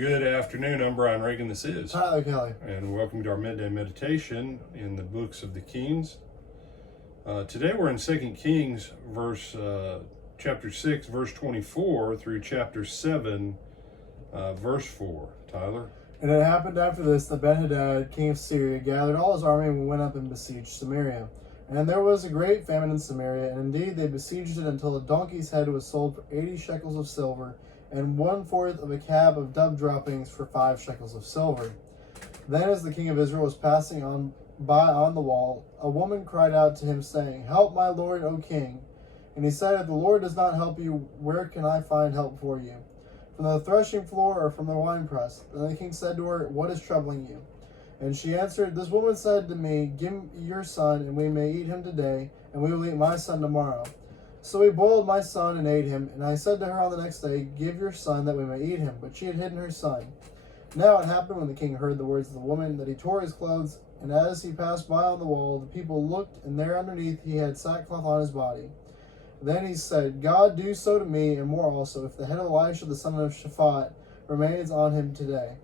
Good afternoon. I'm Brian Reagan. This is Tyler Kelly. And welcome to our midday meditation in the books of the Kings. Today we're in 2 Kings, chapter 6, verse 24 through chapter 7, verse 4. Tyler? And it happened after this that Ben-Hadad, king of Syria, gathered all his army and went up and besieged Samaria. And there was a great famine in Samaria, and indeed they besieged it until a donkey's head was sold for 80 shekels of silver, and 1/4 of a cab of dove droppings for 5 shekels of silver. Then as the king of Israel was passing on the wall, a woman cried out to him, saying, "Help my lord, O king." And he said, "If the Lord does not help you, where can I find help for you? From the threshing floor or from the winepress?" Then the king said to her, "What is troubling you?" And she answered, "This woman said to me, 'Give your son, and we may eat him today, and we will eat my son tomorrow.' So we boiled my son and ate him, and I said to her on the next day, 'Give your son, that we may eat him.' But she had hidden her son. Now it happened when the king heard the words of the woman, that he tore his clothes, and as he passed by on the wall, the people looked, and there underneath he had sackcloth on his body. Then he said, 'God do so to me, and more also, if the head of Elisha the son of Shaphat remains on him today.'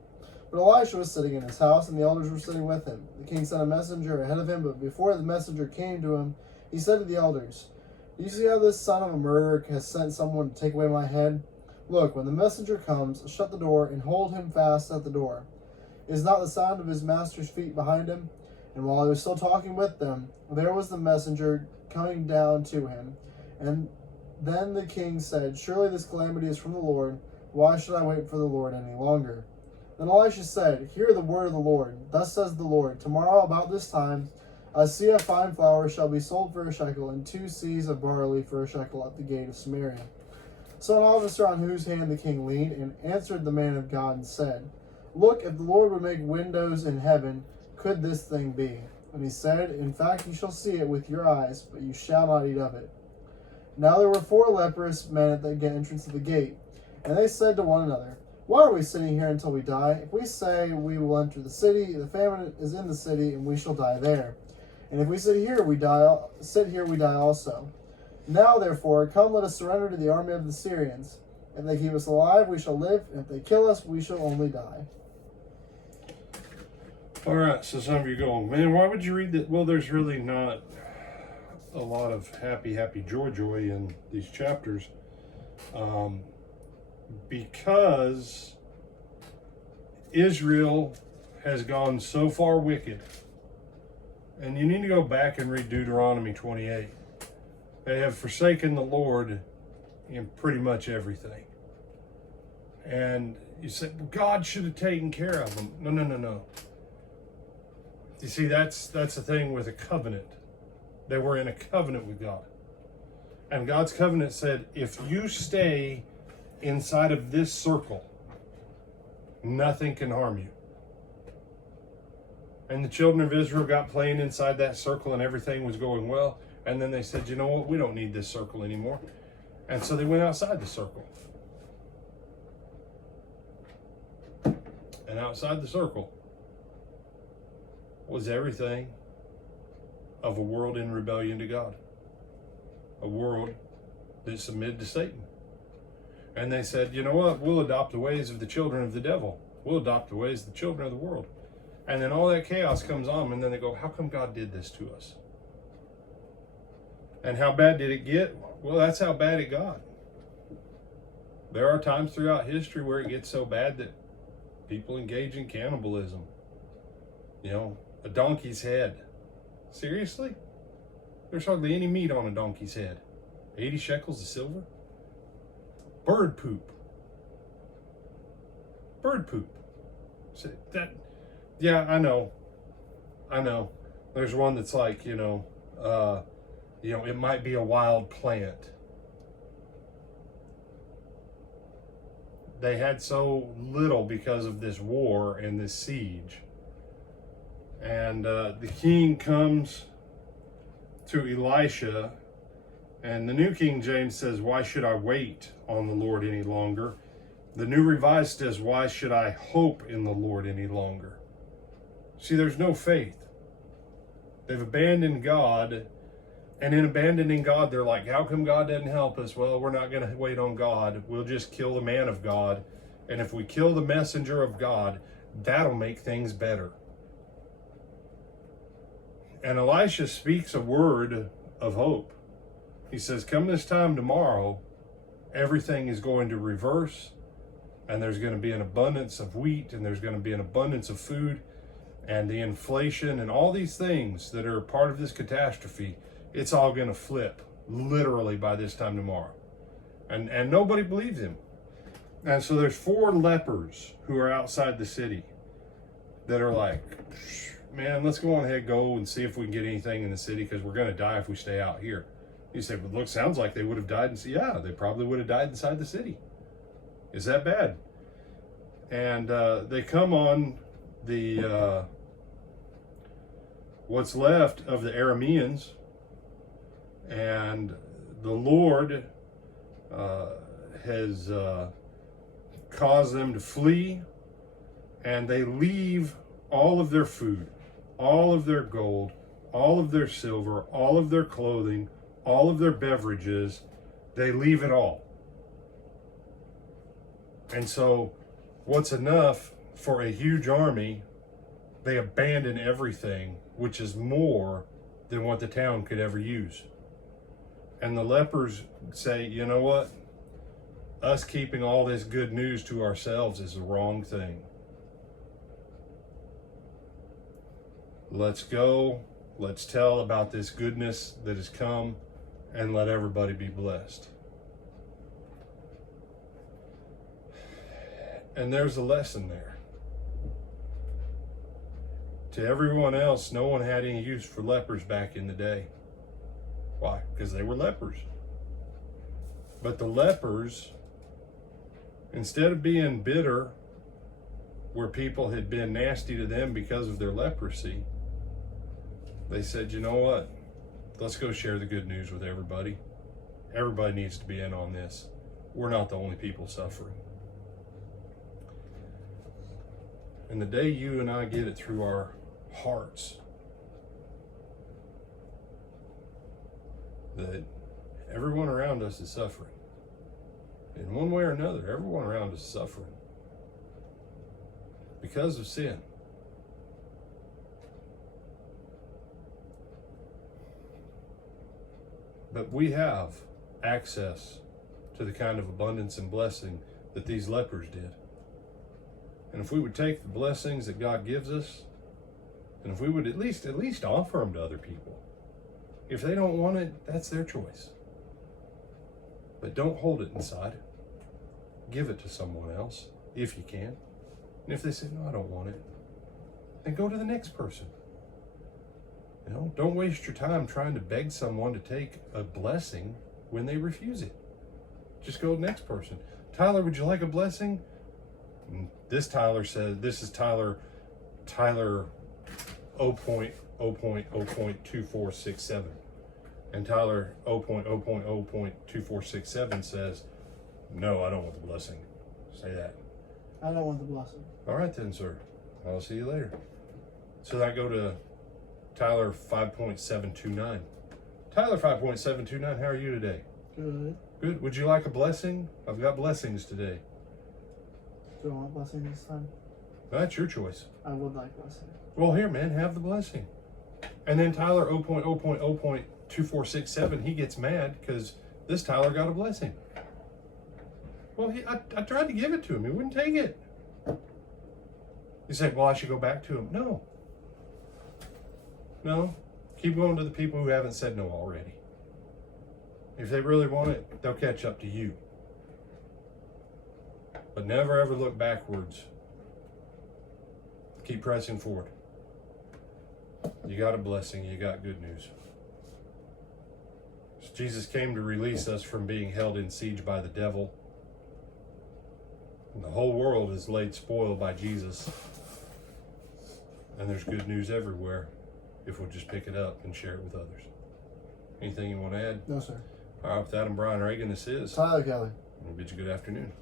But Elisha was sitting in his house, and the elders were sitting with him. The king sent a messenger ahead of him, but before the messenger came to him, he said to the elders, 'Do you see how this son of a murderer has sent someone to take away my head? Look, when the messenger comes, shut the door and hold him fast at the door. Is not the sound of his master's feet behind him?' And while he was still talking with them, there was the messenger coming down to him. And then the king said, 'Surely this calamity is from the Lord. Why should I wait for the Lord any longer?' Then Elisha said, 'Hear the word of the Lord. Thus says the Lord, tomorrow about this time, a seah of fine flour shall be sold for a shekel, and 2 seahs of barley for a shekel at the gate of Samaria.' So an officer on whose hand the king leaned and answered the man of God and said, 'Look, if the Lord would make windows in heaven, could this thing be?' And he said, 'In fact, you shall see it with your eyes, but you shall not eat of it.' Now there were 4 leprous men at the entrance of the gate, and they said to one another, 'Why are we sitting here until we die? If we say we will enter the city, the famine is in the city, and we shall die there. And if we sit here, we die also. Now, therefore, come, let us surrender to the army of the Syrians. If they keep us alive, we shall live, and if they kill us, we shall only die.'" All right, so some of you are going, man, why would you read that? Well, there's really not a lot of happy, joy in these chapters. Because Israel has gone so far wicked. And you need to go back and read Deuteronomy 28. They have forsaken the Lord in pretty much everything. And you said, well, God should have taken care of them. No. You see, that's the thing with a covenant. They were in a covenant with God. And God's covenant said, if you stay inside of this circle, nothing can harm you. And the children of Israel got playing inside that circle and everything was going well. And then they said, you know what, we don't need this circle anymore. And so they went outside the circle. And outside the circle was everything of a world in rebellion to God. A world that submitted to Satan. And they said, you know what, we'll adopt the ways of the children of the devil. We'll adopt the ways of the children of the world. And then all that chaos comes on, and then they go, how come God did this to us? And how bad did it get? Well, that's how bad it got. There are times throughout history where it gets so bad that people engage in cannibalism. You know, a donkey's head. Seriously? There's hardly any meat on a donkey's head. 80 shekels of silver? Bird poop. So yeah, I know. There's one that's like, it might be a wild plant. They had so little because of this war and this siege. And the king comes to Elisha, and the New King James says, "Why should I wait on the Lord any longer?" The New Revised says, "Why should I hope in the Lord any longer?" See, there's no faith. They've abandoned God, and in abandoning God, they're like, how come God doesn't help us? Well, we're not going to wait on God. We'll just kill the man of God, And if we kill the messenger of God, that'll make things better. And Elisha speaks a word of hope. He says, come this time tomorrow, everything is going to reverse, and there's going to be an abundance of wheat, and there's going to be an abundance of food, and the inflation and all these things that are part of this catastrophe, it's all going to flip literally by this time tomorrow. And nobody believes him. And so there's 4 lepers who are outside the city that are like, man, let's go on ahead, go and see if we can get anything in the city, because we're going to die if we stay out here. You say, well, look, sounds like they would have died. Yeah, they probably would have died inside the city. Is that bad? And they come on the what's left of the Arameans, and the Lord has caused them to flee, and they leave all of their food, all of their gold, all of their silver, all of their clothing, all of their beverages. They leave it all. And so what's enough for a huge army, they abandon everything, which is more than what the town could ever use. And the lepers say, you know what? Us keeping all this good news to ourselves is the wrong thing. Let's go. Let's tell about this goodness that has come, and let everybody be blessed. And there's a lesson there. To everyone else, no one had any use for lepers back in the day. Why? Because they were lepers. But the lepers, instead of being bitter, where people had been nasty to them because of their leprosy, they said, you know what? Let's go share the good news with everybody. Everybody needs to be in on this. We're not the only people suffering. And the day you and I get it through our hearts that everyone around us is suffering, in one way or another, everyone around us is suffering because of sin. But we have access to the kind of abundance and blessing that these lepers did. And if we would take the blessings that God gives us, and if we would at least offer them to other people. If they don't want it, that's their choice. But don't hold it inside. Give it to someone else, if you can. And if they say, no, I don't want it, then go to the next person. You know, don't waste your time trying to beg someone to take a blessing when they refuse it. Just go to the next person. Tyler, would you like a blessing? And this Tyler says, this is Tyler 0.0.0.2467. And Tyler 0.0.0.2467 says, no, I don't want the blessing. Say that. I don't want the blessing. All right then, sir. I'll see you later. So I go to Tyler 5.729. Tyler 5.729, how are you today? Good. Good. Would you like a blessing? I've got blessings today. Do I want blessing this time? That's your choice. I would like blessing. Well, here, man, have the blessing. And then Tyler 0.0.0.2467, he gets mad because this Tyler got a blessing. Well, I tried to give it to him. He wouldn't take it. You say, well, I should go back to him. No. No. Keep going to the people who haven't said no already. If they really want it, they'll catch up to you. But never ever look backwards. Keep pressing forward. You got a blessing. You got good news. Jesus came to release us from being held in siege by the devil. And the whole world is laid spoil by Jesus. And there's good news everywhere if we'll just pick it up and share it with others. Anything you want to add? No, sir. All right, with that, I'm Brian Reagan. This is Tyler Kelly. I'll bid you good afternoon.